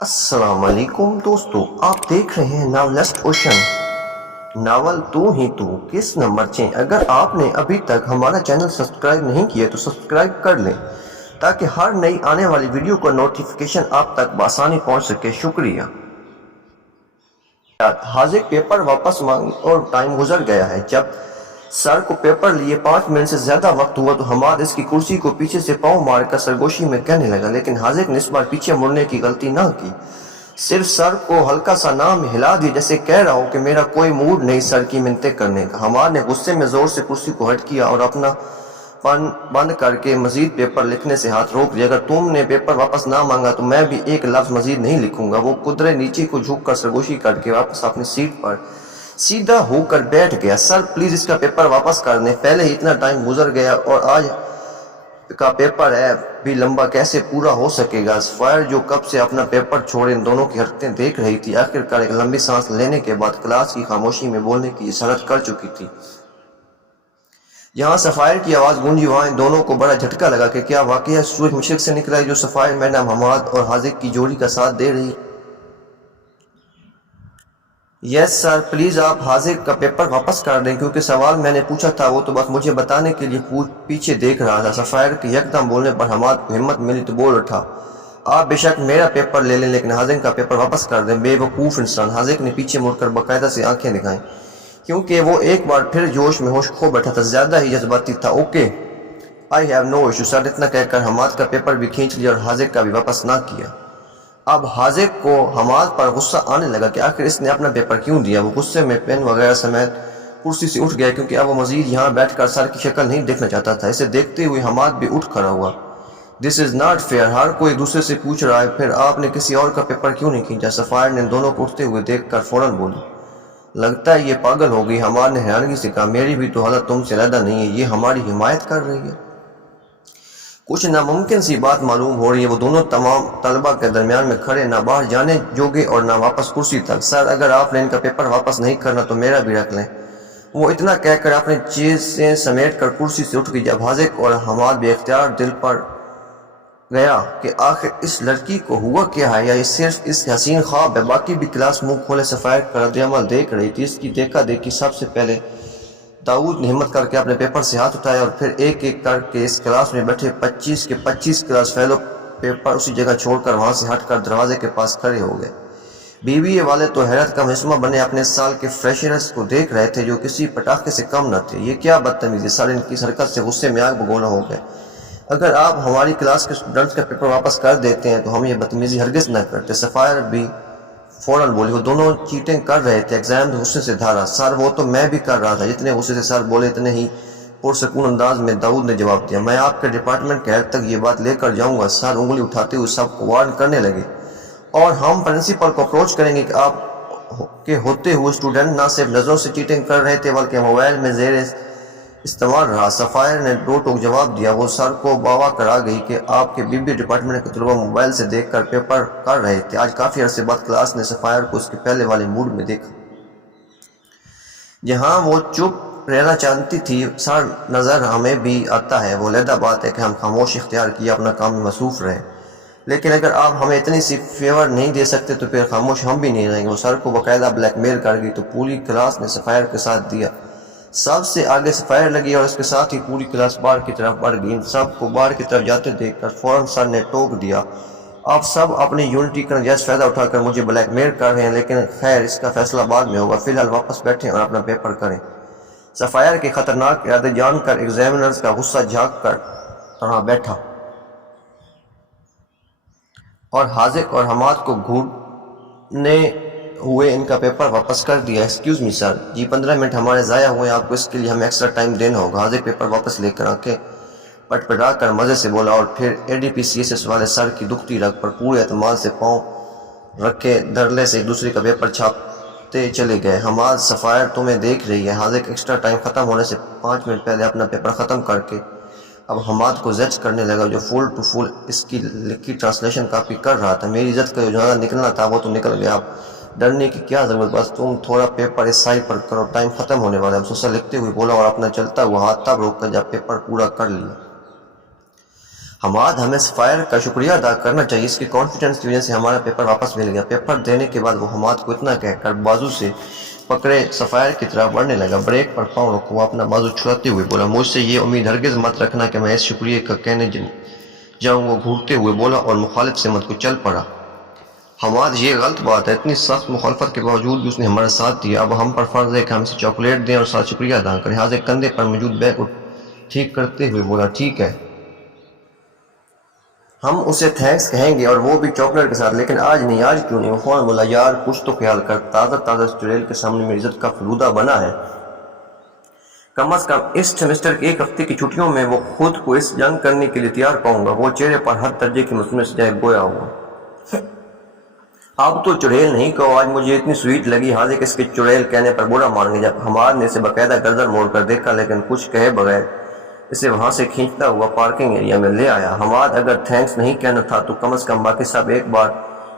السلام علیکم دوستو، آپ دیکھ رہے ہیں ناولسٹ اوشن ناول تو ہی تو کس نمبر چین۔ اگر آپ نے ابھی تک ہمارا چینل سبسکرائب نہیں کیا تو سبسکرائب کر لیں تاکہ ہر نئی آنے والی ویڈیو کا نوٹیفیکیشن آپ تک بآسانی پہنچ سکے۔ شکریہ۔ حاذق پیپر واپس مانگ اور ٹائم گزر گیا ہے۔ جب سر کو پیپر لیے 5 منٹ سے زیادہ وقت ہوا تو حماد اس کی کرسی کو پیچھے سے پاؤں مار کر سرگوشی میں کہنے لگا، لیکن حاذق نے اس بار پیچھے مڑنے کی غلطی نہ کی، صرف سر کو ہلکا سا نام ہلا دیا جیسے کہہ رہا ہو کہ میرا کوئی موڈ نہیں سر کی منتیں کرنے کا۔ حماد نے غصے میں زور سے کرسی کو ہٹ کیا اور اپنا پن بند کر کے مزید پیپر لکھنے سے ہاتھ روک لیا۔ اگر تم نے پیپر واپس نہ مانگا تو میں بھی ایک لفظ مزید نہیں لکھوں گا۔ وہ قدرے نیچے کو جھک کر سرگوشی کر کے واپس اپنی سیٹ پر سیدھا ہو کر بیٹھ گیا۔ سر پلیز اس کا پیپر واپس کر دیں، پہلے ہی اتنا ٹائم گزر گیا اور آج کا پیپر ہے بھی لمبا کیسے پورا ہو سکے گا۔ سفائر جو کب سے اپنا پیپر چھوڑے ان دونوں کی حرکتیں دیکھ رہی تھی، آخر کار ایک لمبی سانس لینے کے بعد کلاس کی خاموشی میں بولنے کی جسارت کر چکی تھی۔ جہاں سفائر کی آواز گونجی وہاں ان دونوں کو بڑا جھٹکا لگا کہ کیا واقعہ سورج مشرق سے نکلا ہے جو سفائر میڈم حماد اور حاذق کی جوڑی کا ساتھ دے رہی ہے۔ یس سر، پلیز آپ حاذق کا پیپر واپس کر دیں، کیونکہ سوال میں نے پوچھا تھا وہ تو بس مجھے بتانے کے لیے پیچھے دیکھ رہا تھا۔ سفائر کے یکدم بولنے پر حماد کو ہمت ملی تو بول اٹھا، آپ بے شک میرا پیپر لے لیں لیکن حاذق کا پیپر واپس کر دیں، بے وقوف انسان۔ حاذق نے پیچھے مڑ کر باقاعدہ سے آنکھیں دکھائیں، کیونکہ وہ ایک بار پھر جوش میں ہوش کھو بیٹھا تھا، زیادہ ہی جذباتی تھا۔ Okay I have no issue sir, اتنا کہہ کر حماد کا پیپر بھی کھینچ لیا اور حاذق کا بھی واپس نہ کیا۔ اب حاذق کو حماد پر غصہ آنے لگا کہ آخر اس نے اپنا پیپر کیوں دیا۔ وہ غصے میں پین وغیرہ سمیت کرسی سے اٹھ گیا، کیونکہ اب وہ مزید یہاں بیٹھ کر سر کی شکل نہیں دیکھنا چاہتا تھا۔ اسے دیکھتے ہوئے حماد بھی اٹھ کھڑا ہوا۔ دس از ناٹ فیئر، ہر کوئی دوسرے سے پوچھ رہا ہے، پھر آپ نے کسی اور کا پیپر کیوں نہیں کھینچا؟ سفائر نے ان دونوں کو اٹھتے ہوئے دیکھ کر فوراً بولی، لگتا ہے یہ پاگل ہو گئی۔ حماد نے حیرانگی سے کہا، میری بھی تو حالت تم سے علیحدہ نہیں ہے، یہ ہماری حمایت کر رہی ہے۔ کچھ ناممکن سی بات معلوم ہو رہی ہے۔ وہ دونوں تمام طلبہ کے درمیان میں کھڑے، نہ باہر جانے جوگے اور نہ واپس کرسی تک۔ سر اگر آپ نے ان کا پیپر واپس نہیں کرنا تو میرا بھی رکھ لیں۔ وہ اتنا کہہ کر اپنی چیزیں سمیٹ کر کرسی سے اٹھ گئی۔ جب حاذق اور حماد بے اختیار دل پر گیا کہ آخر اس لڑکی کو ہوا کیا ہے، یا یہ صرف اس حسین خواب ہے۔ باقی بھی کلاس منہ کھولے سفائر کا رد عمل دیکھ رہی تھی۔ اس کی دیکھا دیکھی سب سے پہلے داؤد نے ہمت کر کے اپنے پیپر سے ہاتھ اٹھایا اور پھر ایک ایک کر کے اس کلاس میں بیٹھے 25 کے 25 کلاس فیلو پیپر اسی جگہ چھوڑ کر وہاں سے ہٹ کر دروازے کے پاس کھڑے ہو گئے۔ بیوی والے تو حیرت کا مجسمہ بنے اپنے سال کے فریشرز کو دیکھ رہے تھے جو کسی پٹاخے سے کم نہ تھے۔ یہ کیا بدتمیزی! سر ان کی حرکت سے غصے میں آگ بگولا ہو گئے۔ اگر آپ ہماری کلاس کے اسٹوڈنٹس کا پیپر واپس کر دیتے ہیں تو ہم یہ بدتمیزی ہرگز نہ کرتے۔ سفائر بھی فوراً بولی، وہ دونوں چیٹنگ کر رہے تھے۔ ایگزام غصے سے دھارا، سر وہ تو میں بھی کر رہا تھا۔ جتنے غصے سے سر بولے اتنے ہی پرسکون انداز میں داؤد نے جواب دیا، میں آپ کے ڈپارٹمنٹ کے ہیڈ تک یہ بات لے کر جاؤں گا۔ سر انگلی اٹھاتے ہوئے سب کو وارن کرنے لگے، اور ہم پرنسپل کو اپروچ کریں گے کہ آپ کے ہوتے ہوئے اسٹوڈنٹ نہ صرف نظروں سے چیٹنگ کر رہے تھے بلکہ موبائل میں زیر استعمال رہا۔ سفائر نے دو ٹوک جواب دیا۔ وہ سر کو باوا کرا گئی کہ آپ کے BBA ڈپارٹمنٹ کے طلبہ موبائل سے دیکھ کر پیپر کر رہے تھے۔ آج کافی عرصے بعد کلاس نے سفائر کو اس کے پہلے والے موڈ میں دیکھا، جہاں وہ چپ رہنا چاہتی تھی۔ سر نظر ہمیں بھی آتا ہے، وہ علیحدہ بات ہے کہ ہم خاموش اختیار کیے اپنا کام میں مصروف رہے، لیکن اگر آپ ہمیں اتنی سی فیور نہیں دے سکتے تو پھر خاموش ہم بھی نہیں رہیں گے۔ وہ سر کو باقاعدہ بلیک میل کر گئی تو پوری کلاس نے سفائر کے ساتھ دیا۔ سب سے آگے سفائر لگی اور اس کے ساتھ ہی پوری کلاس بار کی طرف بڑھ گئی۔ ان سب کو بار کی طرف جاتے دیکھ کر فوراً سر نے ٹوک دیا، آپ سب اپنی یونٹی کا ناجائز فائدہ اٹھا کر مجھے بلیک میل کر رہے ہیں، لیکن خیر اس کا فیصلہ بعد میں ہوگا، فی الحال واپس بیٹھیں اور اپنا پیپر کریں۔ سفائر کے خطرناک ارادے جان کر ایگزامینرز کا غصہ جھاگ کر طرح بیٹھا اور حاذق اور حماد کو گھورنے ہوئے ان کا پیپر واپس کر دیا۔ ایکسکیوز می سر، جی 15 منٹ ہمارے ضائع ہوئے، آپ کو اس کے لیے ہمیں ایکسٹرا ٹائم دینا ہوگا۔ حاذق پیپر واپس لے کر آنکھیں پٹپٹا کر مزے سے بولا اور پھر ADPCSS والے سر کی دکھتی رگ پر پورے اعتماد سے پاؤں رکھے دھڑلے سے ایک دوسرے کا پیپر چھاپتے چلے گئے۔ حماد، سفائر تمہیں دیکھ رہی ہے۔ حاذق ایکسٹرا ٹائم ختم ہونے سے 5 منٹ پہلے اپنا پیپر ختم کر کے اب حماد کو زج کرنے لگا، جو فل ٹو فل اس کی لکھی ٹرانسلیشن کاپی کر رہا تھا۔ میری عزت کا جو جنازہ نکلنا تھا وہ تو نکل گیا، اب ڈرنے کی کیا ضرورت، بس تم تھوڑا پیپر اس سائڈ پر کرو، ٹائم ختم ہونے والا ہے۔ مسلسل لکھتے ہوئے بولا اور اپنا چلتا ہوا ہاتھ تب روک کر جب پیپر پورا کر لیا۔ حماد ہمیں سفائر کا شکریہ ادا کرنا چاہیے، اس کی کانفیڈنس کی وجہ سے ہمارا پیپر واپس مل گیا۔ پیپر دینے کے بعد وہ حماد کو اتنا کہہ کر بازو سے پکڑے سفائر کی طرف بڑھنے لگا۔ بریک پر پاؤں رکھو، وہ اپنا بازو چھڑاتے ہوئے بولا، مجھ سے یہ امید ہرگز مت رکھنا کہ میں اس شکریہ کا کہنے جاؤں۔ وہ گھورتے ہوئے بولا اور مخالف سمت کو چل پڑا۔ حماد یہ غلط بات ہے، اتنی سخت مخالفت کے باوجود بھی اس نے ہمارا ساتھ دیا۔ اب ہم پر فرض ہے کہ ہم اسے چاکلیٹ دیں اور ساتھ شکریہ ادا کریں۔ حاضر کندھے پر موجود بیگ کو ٹھیک کرتے ہوئے بولا، ٹھیک ہے، ہم اسے تھینکس کہیں گے اور وہ بھی چاکلیٹ کے ساتھ، لیکن آج نہیں۔ آج کیوں نہیں؟ وہ فوراً بولا، یار کچھ تو خیال کر، تازہ چڑیل کے سامنے میری عزت کا فلودہ بنا ہے۔ کم از کم اس سیمسٹر کے 1 ہفتے کی چھٹیوں میں وہ خود کو اس جنگ کرنے کے لیے تیار پاؤں گا۔ وہ چہرے پر ہر درجے کی مصنوعی سجائے گویا ہوا۔ اب تو چڑیل نہیں کہو، آج مجھے اتنی سویٹ لگی۔ حاضر اس کے چڑیل کہنے پر برا مان گیا۔ جب حماد نے اسے باقاعدہ گردن موڑ کر دیکھا لیکن کچھ کہے بغیر اسے وہاں سے کھینچتا ہوا پارکنگ ایریا میں لے آیا۔ حماد، اگر تھینکس نہیں کہنا تھا تو کم از کم باقی سب ایک بار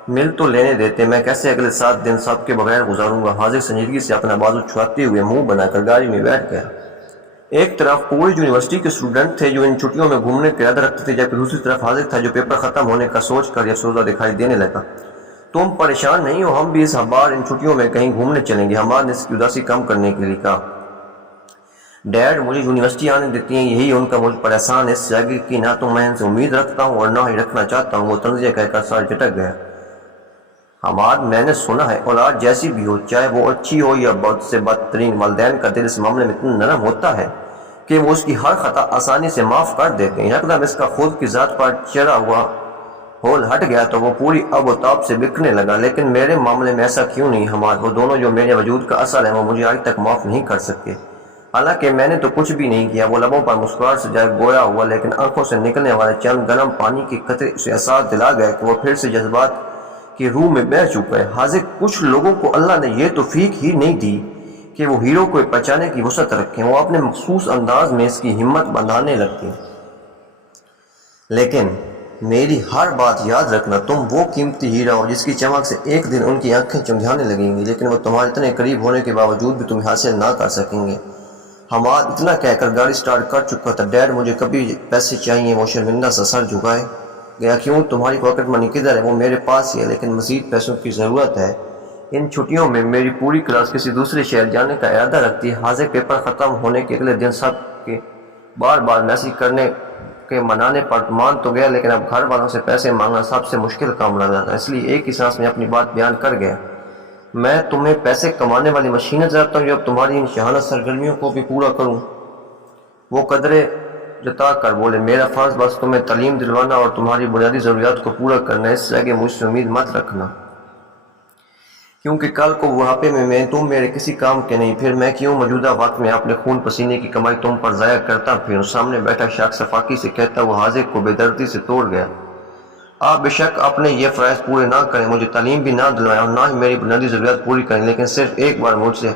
مل تو لینے دیتے۔ میں کیسے اگلے 7 دن سب کے بغیر گزاروں گا؟ حاضر سنجیدگی سے اپنا بازو چھڑاتے ہوئے منہ بنا کر گاڑی میں بیٹھ گیا۔ ایک طرف پوری یونیورسٹی کے اسٹوڈنٹ تھے جو ان چھٹیوں میں گھومنے کا ارادہ رکھتے تھے، جبکہ دوسری طرف حاضر تھا جو پیپر ختم ہونے کا سوچ کر افسردہ دکھائی دینے لگا۔ تم پریشان نہیں ہو، ہم بھی اس بار ان چھٹیوں میں کہیں گھومنے چلیں گے، حماد نے اس کی اداسی کم کرنے کے لیے کہا۔ ڈیڈ مجھے یونیورسٹی آنے دیتی ہیں، یہی ان کا مجھ پر احسان ہے۔ اس جگہ کی نہ تو میں ان سے امید رکھتا ہوں اور نہ ہی رکھنا چاہتا ہوں۔ وہ طنزیہ کہہ کر سر جھٹک گیا۔ حماد، میں نے سنا ہے اولاد جیسی بھی ہو، چاہے وہ اچھی ہو یا بد سے بدترین، والدین کا دل اس معاملے میں اتنا نرم ہوتا ہے کہ وہ اس کی ہر خطا آسانی سے معاف کر دیتے ہیں۔ یکدم اس کا خود کی ذات پر چڑھا ہوا ہول ہٹ گیا تو وہ پوری اب و تاب سے بکھرنے لگا۔ لیکن میرے معاملے میں ایسا کیوں نہیں حماد؟ وہ دونوں جو میرے وجود کا اصل ہے وہ مجھے آج تک معاف نہیں کر سکے، حالانکہ میں نے تو کچھ بھی نہیں کیا۔ وہ لبوں پر مسکراہٹ سے جائے گویا ہوا، لیکن آنکھوں سے نکلنے والے چند گرم پانی کے قطرے اسے احساس دلا گئے کہ وہ پھر سے جذبات کی روح میں بہہ چکا ہے۔ حاضر، کچھ لوگوں کو اللہ نے یہ توفیق ہی نہیں دی کہ وہ ہیرو کو پہچانے کی وسعت رکھیں، وہ اپنے مخصوص انداز میں اس کی ہمت بندھانے لگتے ہیں۔ لیکن میری ہر بات یاد رکھنا، تم وہ قیمتی ہیرا ہو جس کی چمک سے ایک دن ان کی آنکھیں چمکانے لگیں گی، لیکن وہ تمہارے اتنے قریب ہونے کے باوجود بھی تمہیں حاصل نہ کر سکیں گے۔ حماد اتنا کہہ کر گاڑی سٹارٹ کر چکا تھا۔ ڈیڈ مجھے کبھی پیسے چاہیے۔ وہ شرمندہ سا سر جھکائے گیا۔ کیوں؟ تمہاری پاکٹ منی کدھر ہے؟ وہ میرے پاس ہی ہے، لیکن مزید پیسوں کی ضرورت ہے۔ ان چھٹیوں میں میری پوری کلاس کسی دوسرے شہر جانے کا ارادہ رکھتی ہے۔ حاضر پیپر ختم ہونے کے اگلے دن سب کے بار میسج کرنے کے منانے پر مان تو گیا، لیکن اب گھر والوں سے پیسے مانگنا سب سے مشکل کام لگ رہا تھا، اس لیے ایک ہی سانس میں اپنی بات بیان کر گیا۔ میں تمہیں پیسے کمانے والی مشینیں چاہتا ہوں جو اب تمہاری ان شہانہ سرگرمیوں کو بھی پورا کروں۔ وہ قدرے جتا کر بولے، میرا فرض بس تمہیں تعلیم دلوانا اور تمہاری بنیادی ضروریات کو پورا کرنا ہے، اس جگہ مجھ سے امید مت رکھنا، کیونکہ کل کو بڑھاپے میں تم میرے کسی کام کے نہیں۔ پھر میں کیوں موجودہ وقت میں اپنے خون پسینے کی کمائی تم پر ضائع کرتا پھروں؟ سامنے بیٹھا شخص صفاقی سے کہتا وہ حاضر کو بے دردی سے توڑ گیا۔ آپ بے شک اپنے یہ فرائض پورے نہ کریں، مجھے تعلیم بھی نہ دلوائیں اور نہ ہی میری بنیادی ضروریات پوری کریں، لیکن صرف ایک بار مجھ سے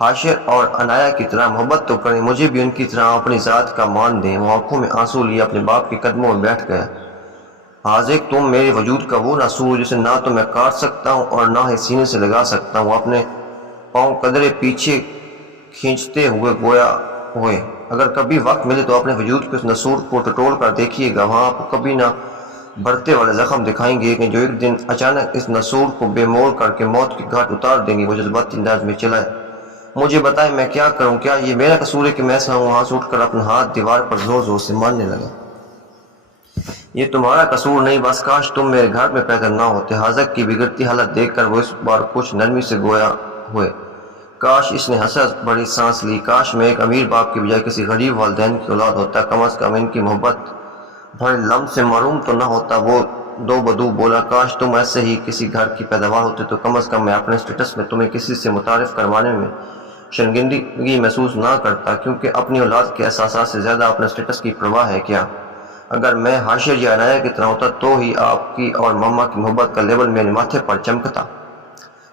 حاشر اور عنایا کی طرح محبت تو کریں، مجھے بھی ان کی طرح اپنی ذات کا مان دیں۔ وہ آنکھوں میں آنسو لیے اپنے باپ کے قدموں میں بیٹھ گیا۔ حاضر، تم میرے وجود کا وہ ناسور جسے نہ تو میں کاٹ سکتا ہوں اور نہ ہی سینے سے لگا سکتا ہوں۔ اپنے پاؤں قدرے پیچھے کھینچتے ہوئے گویا ہوئے، اگر کبھی وقت ملے تو اپنے وجود کے اس ناسور کو ٹٹول کر دیکھیے گا، وہاں آپ کو کبھی نہ بڑھتے والے زخم دکھائیں گے کہ جو ایک دن اچانک اس ناسور کو بے مول کر کے موت کی گھاٹ اتار دیں گے۔ وہ جذباتی انداز میں چلا، مجھے بتائیں میں کیا کروں؟ کیا یہ میرا قصور ہے کہ میں ایسا ہوں؟ وہاں سے اٹھ کر اپنا ہاتھ دیوار پر زور زور سے مارنے لگا۔ یہ تمہارا قصور نہیں، بس کاش تم میرے گھر میں پیدا نہ ہوتے۔ حاضر کی بگڑتی حالت دیکھ کر وہ اس بار کچھ نرمی سے گویا ہوئے، کاش اس نے حسرت بڑی سانس لی، کاش میں ایک امیر باپ کے بجائے کسی غریب والدین کی اولاد ہوتا، کم از کم ان کی محبت بھرے لمس سے محروم تو نہ ہوتا۔ وہ دو بدو بولا، کاش تم ایسے ہی کسی گھر کی پیداوار ہوتے تو کم از کم میں اپنے اسٹیٹس میں تمہیں کسی سے متعارف کروانے میں شرمندگی محسوس نہ کرتا، کیونکہ اپنی اولاد کے احساسات سے زیادہ اپنے اسٹیٹس کی پرواہ ہے کیا؟ اگر میں حاشر یا عنایا کی طرح ہوتا تو ہی آپ کی اور ماما کی محبت کا لیبل میرے ماتھے پر چمکتا،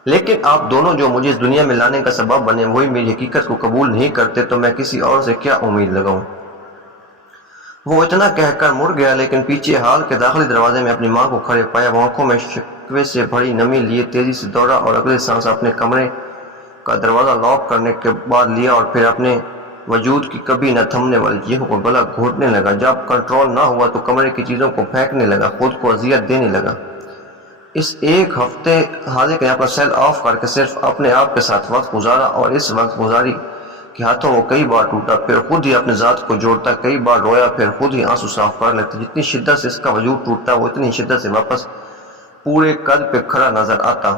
لیکن آپ دونوں جو مجھے اس دنیا میں لانے کا سبب بنے وہی میری حقیقت کو قبول نہیں کرتے تو میں کسی اور سے کیا امید لگاؤں؟ وہ اتنا کہہ کر مڑ گیا، لیکن پیچھے ہال کے داخلی دروازے میں اپنی ماں کو کھڑے پایا۔ وہ آنکھوں میں شکوے سے بھری نمی لیے تیزی سے دوڑا اور اگلے سانس اپنے کمرے کا دروازہ لاک کرنے کے بعد لیا اور پھر اپنے وجود کی کبھی نہ تھمنے والی چیخوں کو گلا گھونٹنے لگا۔ جب کنٹرول نہ ہوا تو کمرے کی چیزوں کو پھینکنے لگا، خود کو اذیت دینے لگا۔ اس ایک ہفتے حاذق نے اپنا سیل آف کر کے صرف اپنے آپ کے ساتھ وقت گزارا، اور اس وقت گزاری کے ہاتھوں وہ کئی بار ٹوٹا، پھر خود ہی اپنے ذات کو جوڑتا، کئی بار رویا، پھر خود ہی آنسو صاف کر لیتا۔ جتنی شدت سے اس کا وجود ٹوٹتا وہ اتنی شدت سے واپس پورے قد پہ کھڑا نظر آتا۔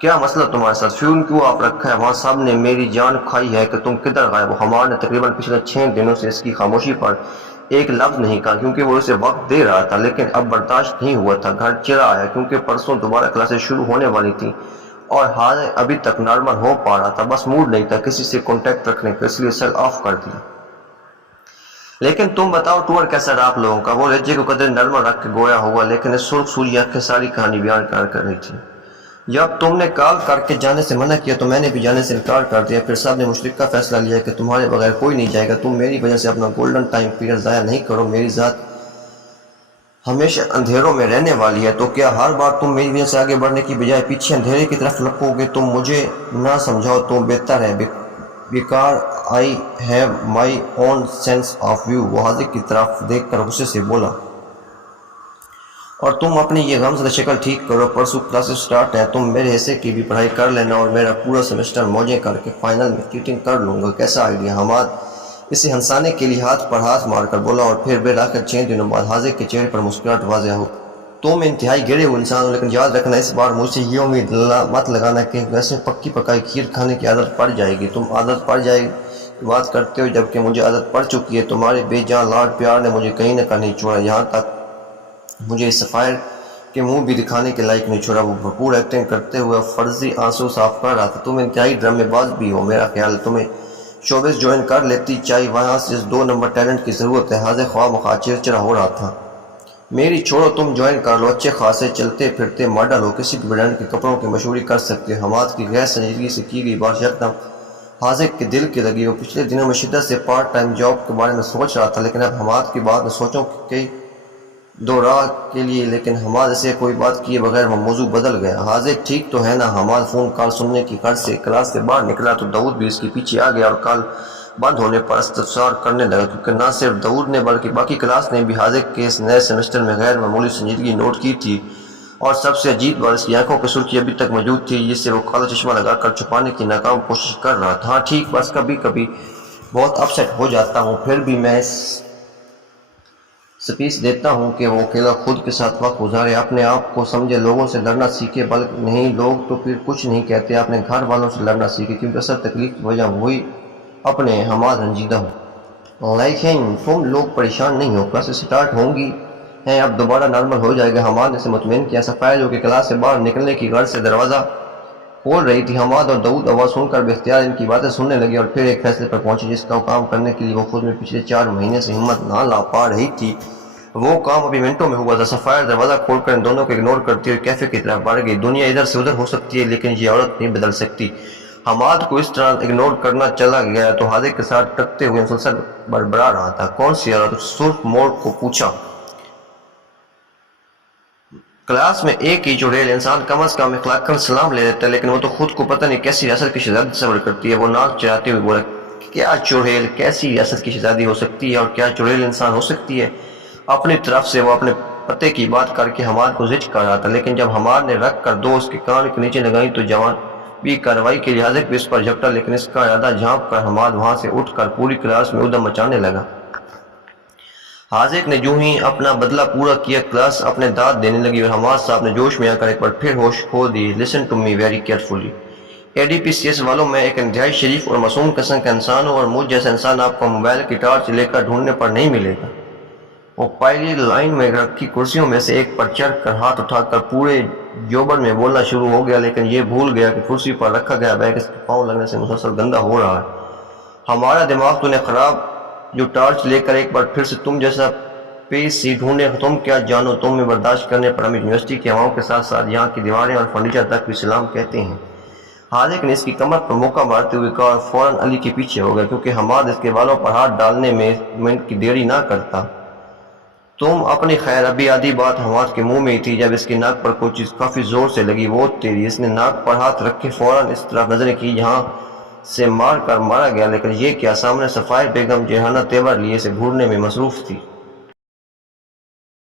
کیا مسئلہ تمہارے ساتھ؟ فیون کیوں آپ رکھا ہے؟ وہاں سب نے میری جان کھائی ہے کہ تم کدھر غائب ہو؟ حمار نے تقریباً پچھلے 6 دنوں سے اس کی خاموشی پر ایک لفظ نہیں کہا، کیونکہ وہ اسے وقت دے رہا تھا، لیکن اب برداشت نہیں ہوا تھا۔ گھر چلا آیا کیونکہ پرسوں دوبارہ کلاسیں شروع ہونے والی تھیں اور حاذق ابھی تک نارمل ہو پا رہا تھا، بس موڈ نہیں تھا کسی سے کانٹیکٹ رکھنے کا، اس لیے سیل آف کر دیا۔ لیکن تم بتاؤ ٹور کیسا رہا آپ لوگوں کا؟ وہ لہجے کو قدر نرم رکھ کے گویا ہوا، لیکن اس سرخ سوری آنکھیں ساری کہانی بیان کر رہی تھی۔ جب تم نے کال کر کے جانے سے منع کیا تو میں نے بھی جانے سے انکار کر دیا، پھر سب نے مشترکہ فیصلہ لیا کہ تمہارے بغیر کوئی نہیں جائے گا۔ تم میری وجہ سے اپنا گولڈن ٹائم پیریڈ ضائع نہیں کرو، میری ذات ہمیشہ اندھیروں میں رہنے والی ہے، تو کیا ہر بار تم میری وجہ سے آگے بڑھنے کی بجائے پیچھے اندھیرے کی طرف لپکو گے؟ تم مجھے نہ سمجھاؤ تو بہتر ہے، بیکار I have my own sense of view. وہ حاذق کی طرف دیکھ کر غصے سے بولا، اور تم اپنی یہ غمزدہ شکل ٹھیک کرو، پرسوں کلاسز سٹارٹ ہیں، تم میرے حصے کی بھی پڑھائی کر لینا اور میرا پورا سیمسٹر موجیں کر کے فائنل میں چیٹنگ کر لوں گا۔ کیسا آئیڈیا؟ حماد اسے ہنسانے کے لیے ہاتھ پر ہاتھ مار کر بولا، اور پھر بالآخر 6 دنوں بعد حاذق کے چہرے پر مسکراہٹ واضح ہو۔ تم انتہائی گرے ہوئے انسان ہو، لیکن یاد رکھنا اس بار مجھ سے یہ امید مت لگانا کہ ویسے پکی پکائی کھیر کھانے کی عادت پڑ جائے گی۔ تم عادت پڑ جائے کی بات کرتے ہو جبکہ مجھے عادت پڑ چکی ہے۔ تمہارے بے جان لاڈ پیار نے مجھے کہیں نہ کہیں چھوڑا، یہاں تک مجھے اس سفائر کے منہ بھی دکھانے کے لائق نہیں چھوڑا۔ وہ بھرپور ایکٹنگ کرتے ہوئے فرضی آنسو صاف کر رہا تھا۔ تم انتہائی ڈرامے باز بھی ہو، میرا خیال ہے تمہیں شوبز جوائن کر لیتی، چاہیے وہاں سے 2 نمبر ٹیلنٹ کی ضرورت ہے۔ حاذق خواہ مخواہ چڑچڑا ہو رہا تھا۔ میری چھوڑو، تم جوائن کر لو، اچھے خاصے چلتے پھرتے ماڈل ہو، کسی بھی برانڈ کے کپڑوں کی مشہوری کر سکتے ہو۔ حماد کی غیر سنجیدگی سے کی گئی بات یکدم حاذق کے دل کی لگی۔ وہ پچھلے دنوں میں شدت سے پارٹ ٹائم جاب کے بارے میں سوچ رہا تھا، لیکن اب حماد کی بات میں سوچوں کہ دو راہ کے لیے، لیکن حماد سے کوئی بات کیے بغیر وہ موضوع بدل گیا۔ حاذق ٹھیک تو ہے نا؟ حماد فون کال سننے کی غرض سے کلاس سے باہر نکلا تو داؤد بھی اس کے پیچھے آ گیا اور کال بند ہونے پر استفسار کرنے لگا، کیونکہ نہ صرف داؤد نے بلکہ باقی کلاس نے بھی حاذق کے اس نئے سیمسٹر میں غیر معمولی سنجیدگی نوٹ کی تھی۔ اور سب سے عجیب بات، اس کی آنکھوں کی سرخی ابھی تک موجود تھی، جس سے وہ کالا چشمہ لگا کر چھپانے کی ناکام کوشش کر رہا تھا۔ ہاں ٹھیک، بس کبھی کبھی بہت اپسیٹ ہو جاتا ہوں، پھر بھی میں سپیس دیتا ہوں کہ وہ اکیلا خود کے ساتھ وقت گزارے، اپنے آپ کو سمجھے، لوگوں سے لڑنا سیکھے، بلکہ نہیں لوگ تو پھر کچھ نہیں کہتے، اپنے گھر والوں سے لڑنا سیکھے، کیونکہ اصل تکلیف کی وجہ وہی اپنے حماد رنجیدہ ہو۔ لیکن تم لوگ پریشان نہیں ہو، کلاسیں سٹارٹ ہوں گی ہیں، اب دوبارہ نارمل ہو جائے گا۔ حماد نے اسے مطمئن کیا۔ سفائر جو کہ کلاس سے باہر نکلنے کی غرض سے دروازہ کھول رہی تھی، حماد اور داؤد آواز سن کر باختیار ان کی باتیں سننے لگے اور پھر ایک فیصلے پر پہنچے جس کا کام کرنے کے لیے وہ خود میں پچھلے 4 مہینے سے ہمت نہ لا پا رہی تھی۔ وہ کام ابھی منٹوں میں ہوا تھا۔ سفائر دروازہ کھول کر ان دونوں کو اگنور کرتی ہوئی کیفے کی طرف بڑھ گئی۔ دنیا ادھر سے ادھر ہو سکتی ہے لیکن یہ عورت نہیں بدل سکتی۔ حماد کو اس طرح اگنور کرنا چلا گیا تو حاذق کے ساتھ ٹکتے ہوئے مسلسل بڑبڑا رہا تھا۔ کون سی عورت؟ سرخ موڑ کو پوچھا۔ کلاس میں ایک ہی چڑیل انسان کم از کم اخلاقاً سلام لے لیتا ہے، لیکن وہ تو خود کو پتہ نہیں کیسی ریاست کی شہزادی تصور کرتی ہے۔ وہ ناک چڑھاتے ہوئے بولا، کیا چڑیل کیسی ریاست کی شہزادی ہو سکتی ہے اور کیا چڑیل انسان ہو سکتی ہے؟ اپنی طرف سے وہ اپنے پتے کی بات کر کے حماد کو زج کر رہا تھا، لیکن جب حماد نے رکھ کر 2 اس کے کان کے نیچے لگائی تو جوان بھی کارروائی کے لیے حاذق بھی اس پر جھپٹا، لیکن اس کا ارادہ جھانپ کر حماد وہاں سے اٹھ کر پوری کلاس میں ادھم مچانے لگا۔ حاذق نے جو ہی اپنا بدلہ پورا کیا، کلاس اپنے داد دینے لگی اور حماد صاحب نے جوش میں آ کر ایک بار پھر ہوش کھو دی۔ Listen to me very carefully, ADPCS والوں میں ایک انتہائی شریف اور معصوم قسم کا انسان ہوں اور مجھ جیسا انسان آپ کو موبائل کی ٹارچ لے کر ڈھونڈنے پر نہیں ملے گا۔ وہ پہلی لائن میں رکھی کرسیوں میں سے ایک پر چڑھ کر ہاتھ اٹھا کر پورے جوبن میں بولنا شروع ہو گیا، لیکن یہ بھول گیا کہ کرسی پر رکھا گیا بیگ اس کے پاؤں لگنے سے مسلسل گندا ہو رہا ہے۔ ہمارا دماغ تو نے خراب، جو ٹارچ لے کر ایک بار پھر سے تم جیسا پیس سی ڈھونڈے، تم کیا جانو، تم میں برداشت کرنے پر ہم یونیورسٹی کی ہواؤں کے ساتھ ساتھ یہاں کی دیواریں اور فرنیچر تک بھی سلام کہتے ہیں۔ حاذق نے اس کی کمر پر موقع مارتے ہوئے کہا اور فوراً علی کے پیچھے ہو گیا، کیونکہ حماد اس کے بالوں پر ہاتھ ڈالنے میں منٹ کی دیری نہ کرتا۔ تم اپنی خیر، ابھی آدھی بات حماد کے منہ میں ہی تھی جب اس کی ناک پر کوئی چیز کافی زور سے لگی۔ وہ تیری! اس نے ناک پر ہاتھ رکھے فوراً اس طرف نظریں کی جہاں سے مار کر مارا گیا، لیکن یہ کیا، سامنے صفائے بیگم جرحانہ تیور لیے سے گھورنے میں مصروف تھی۔